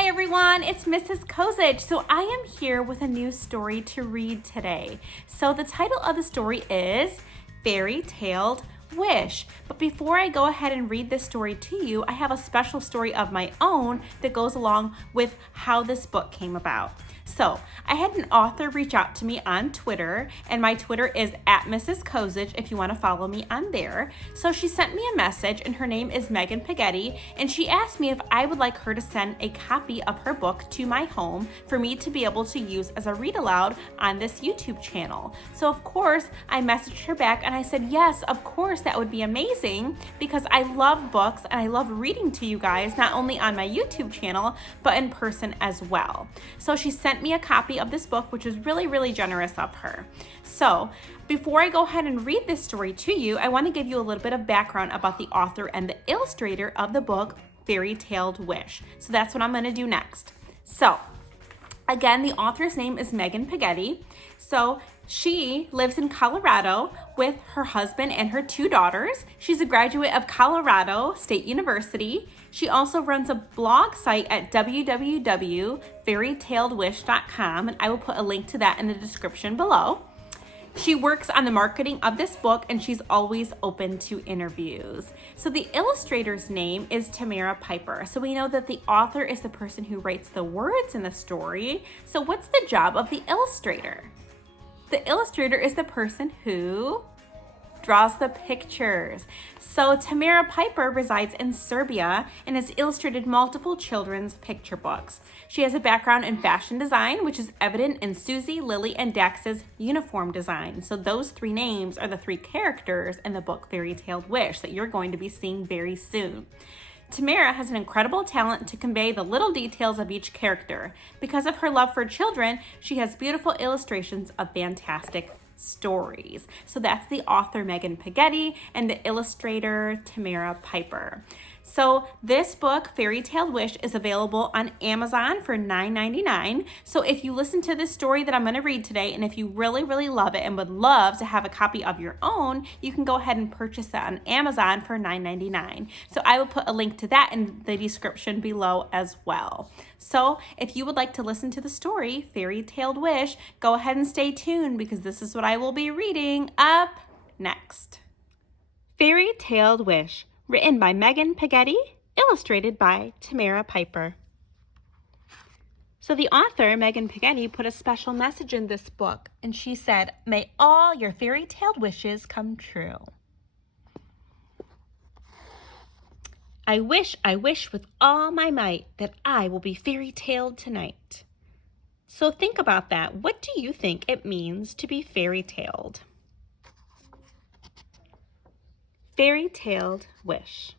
Hi everyone, it's Mrs. Kozich. So I am here with a new story to read today. So the title of the story is Fairy-Tailed Wish. But before I go ahead and read this story to you, I have a special story of my own that goes along with how this book came about. So I had an author reach out to me on Twitter, and my Twitter is @Mrs. if you want to follow me on there. So she sent me a message, and her name is Pighetti, and she asked me if I would like her to send a copy of her book to my home for me to be able to use as a read aloud on this YouTube channel. So of course I messaged her back and I said, yes, of course, that would be amazing, because I love books and I love reading to you guys, not only on my YouTube channel, but in person as well. So she sent me a copy of this book, which was really generous of her. So before I go ahead and read this story to you, I want to give you a little bit of background about the author and the illustrator of the book Fairy-Tailed Wish. So that's what I'm going to do next. So again, the author's name is Pighetti. So she lives in Colorado with her husband and her 2 daughters. She's a graduate of Colorado State University. She also runs a blog site at www.fairytailedwish.com, and I will put a link to that in the description below. She works on the marketing of this book, and she's always open to interviews. So the illustrator's name is Tamira Piper. So we know that the author is the person who writes the words in the story. So what's the job of the illustrator? The illustrator is the person who draws the pictures. So Tamira Piper resides in Serbia and has illustrated multiple children's picture books. She has a background in fashion design, which is evident in Susie, Lily, and Dax's uniform design. So those 3 names are the 3 characters in the book Fairy-Tailed Wish that you're going to be seeing very soon. Tamira has an incredible talent to convey the little details of each character. Because of her love for children, she has beautiful illustrations of fantastic stories. So that's the author Pighetti and the illustrator Tamira Piper. So this book, Fairy-Tailed Wish, is available on Amazon for $9.99. So if you listen to this story that I'm going to read today, and if you really love it and would love to have a copy of your own, you can go ahead and purchase that on Amazon for $9.99. So I will put a link to that in the description below as well. So if you would like to listen to the story, Fairy-Tailed Wish, go ahead and stay tuned, because this is what I will be reading up next. Fairy-Tailed Wish, written by Pighetti, illustrated by Tamira Piper. So the author, Pighetti, put a special message in this book, and she said, "May all your fairy-tailed wishes come true." I wish with all my might that I will be fairy-tailed tonight. So think about that. What do you think it means to be fairy-tailed? Fairy-Tailed Wish.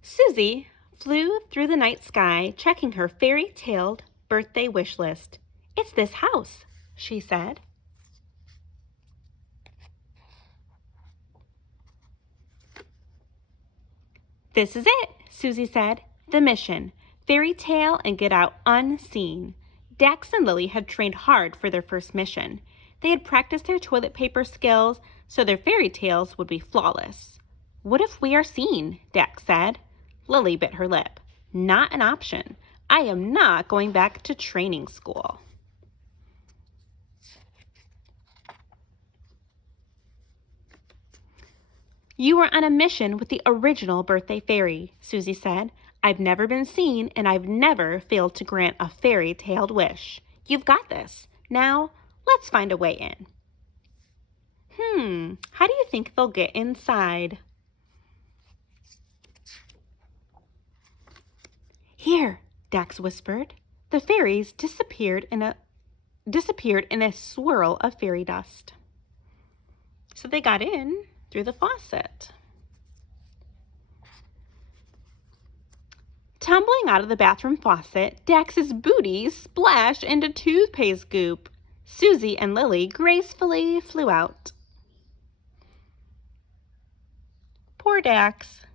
Susie flew through the night sky, checking her fairy-tailed birthday wish list. "It's this house," she said. "This is it," Susie said. "The mission, fairy-tale and get out unseen." Dax and Lily had trained hard for their first mission. They had practiced their toilet paper skills so their fairy tales would be flawless. "What if we are seen?" Dax said. Lily bit her lip. "Not an option. I am not going back to training school." "You were on a mission with the original birthday fairy," Susie said. "I've never been seen, and I've never failed to grant a fairy-tailed wish. You've got this. Now, let's find a way in." How do you think they'll get inside? "Here," Dax whispered. The fairies disappeared in a swirl of fairy dust. So they got in through the faucet. Tumbling out of the bathroom faucet, Dax's booty splashed into toothpaste goop. Susie and Lily gracefully flew out. Poor Dax.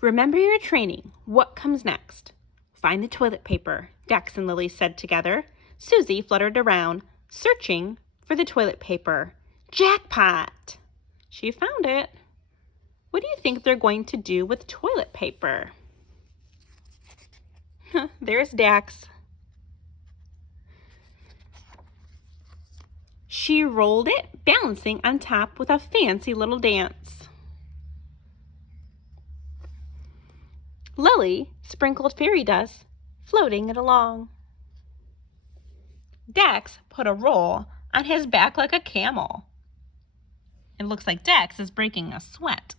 "Remember your training. What comes next?" "Find the toilet paper," Dax and Lily said together. Susie fluttered around, searching for the toilet paper. Jackpot! She found it. What do you think they're going to do with toilet paper? There's Dax. She rolled it, balancing on top with a fancy little dance. Lily sprinkled fairy dust, floating it along. Dax put a roll on his back like a camel. It looks like Dax is breaking a sweat.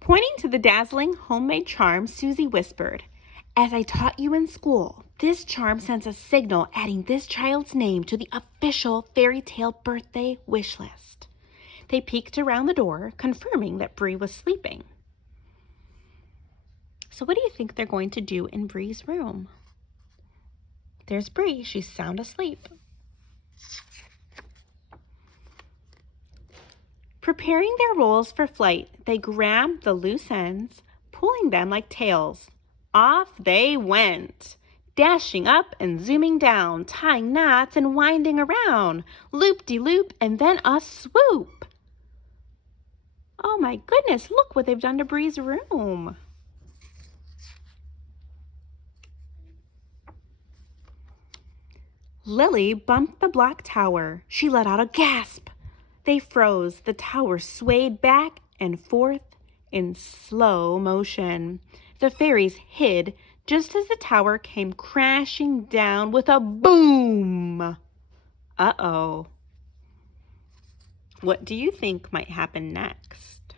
Pointing to the dazzling homemade charm, Susie whispered, "As I taught you in school, this charm sends a signal adding this child's name to the official fairy tale birthday wish list." They peeked around the door, confirming that Bree was sleeping. So what do you think they're going to do in Bree's room? There's Bree. She's sound asleep. Preparing their rolls for flight, they grabbed the loose ends, pulling them like tails. Off they went, dashing up and zooming down, tying knots and winding around, loop-de-loop and then a swoop. Oh my goodness, look what they've done to Bree's room. Lily bumped the block tower. She let out a gasp. They froze. The tower swayed back and forth in slow motion. The fairies hid just as the tower came crashing down with a boom. Uh-oh. What do you think might happen next?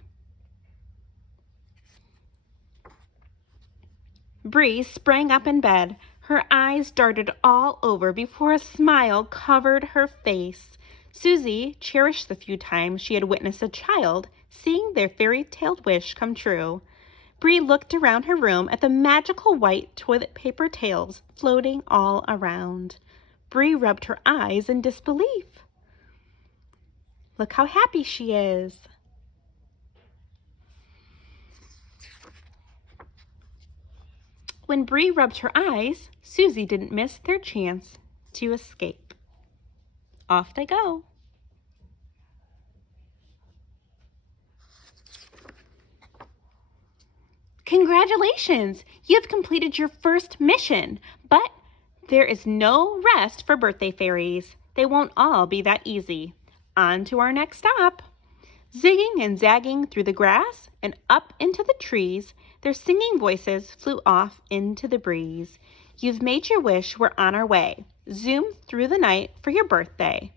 Bree sprang up in bed. Her eyes darted all over before a smile covered her face. Susie cherished the few times she had witnessed a child seeing their fairy-tale wish come true. Bree looked around her room at the magical white toilet paper tails floating all around. Bree rubbed her eyes in disbelief. Look how happy she is. When Bree rubbed her eyes, Susie didn't miss their chance to escape. Off they go. Congratulations! You have completed your first mission, but there is no rest for birthday fairies. They won't all be that easy. On to our next stop. Zigging and zagging through the grass and up into the trees, their singing voices flew off into the breeze. You've made your wish, we're on our way. Zoom through the night for your birthday.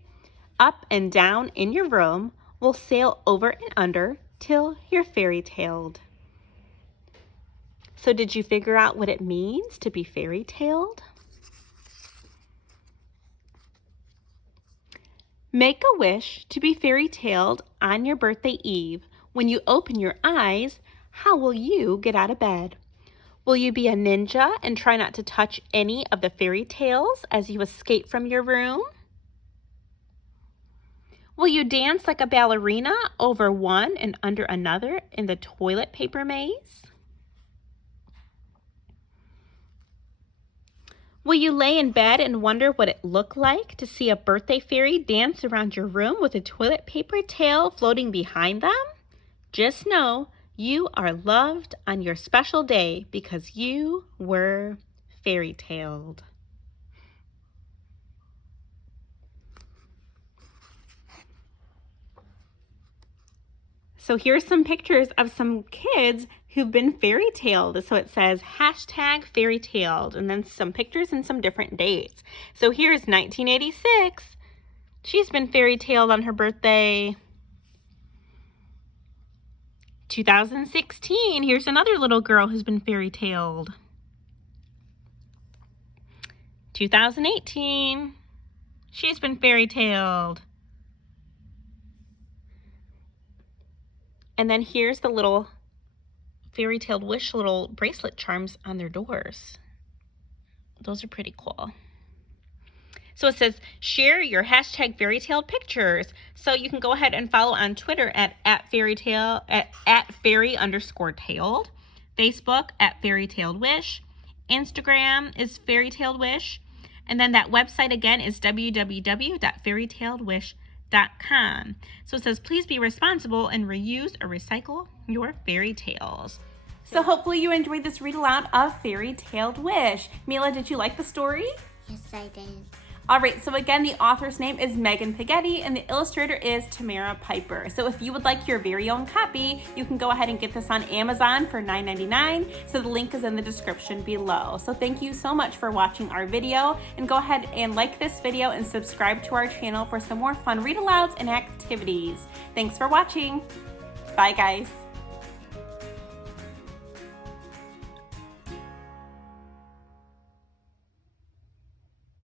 Up and down in your room, we'll sail over and under till you're fairy-tailed. So did you figure out what it means to be fairy-tailed? Make a wish to be fairy-tailed on your birthday eve. When you open your eyes, how will you get out of bed? Will you be a ninja and try not to touch any of the fairy tales as you escape from your room? Will you dance like a ballerina over one and under another in the toilet paper maze? Will you lay in bed and wonder what it looked like to see a birthday fairy dance around your room with a toilet paper tail floating behind them? Just know you are loved on your special day because you were fairy-tailed. So here's some pictures of some kids who've been fairy-tailed. So it says hashtag fairy-tailed and then some pictures and some different dates. So here's 1986. She's been fairy-tailed on her birthday. 2016, here's another little girl who's been fairy-tailed. 2018, she's been fairy-tailed. And then here's the little fairy-tailed wish little bracelet charms on their doors. Those are pretty cool. So it says, share your hashtag fairy-tailed pictures. So you can go ahead and follow on Twitter at fairy_tailed, Facebook at fairy-tailed wish, Instagram is fairy-tailed wish, And then that website again is www.fairytailedwish.com. So it says, please be responsible and reuse or recycle your fairy tales. So hopefully you enjoyed this read aloud of Fairy Tailed Wish. Mila, did you like the story? Yes, I did. All right, so again, the author's name is Megan Pighetti and the illustrator is Tamira Piper. So if you would like your very own copy, you can go ahead and get this on Amazon for $9.99. So the link is in the description below. So thank you so much for watching our video, and go ahead and like this video and subscribe to our channel for some more fun read alouds and activities. Thanks for watching. Bye guys.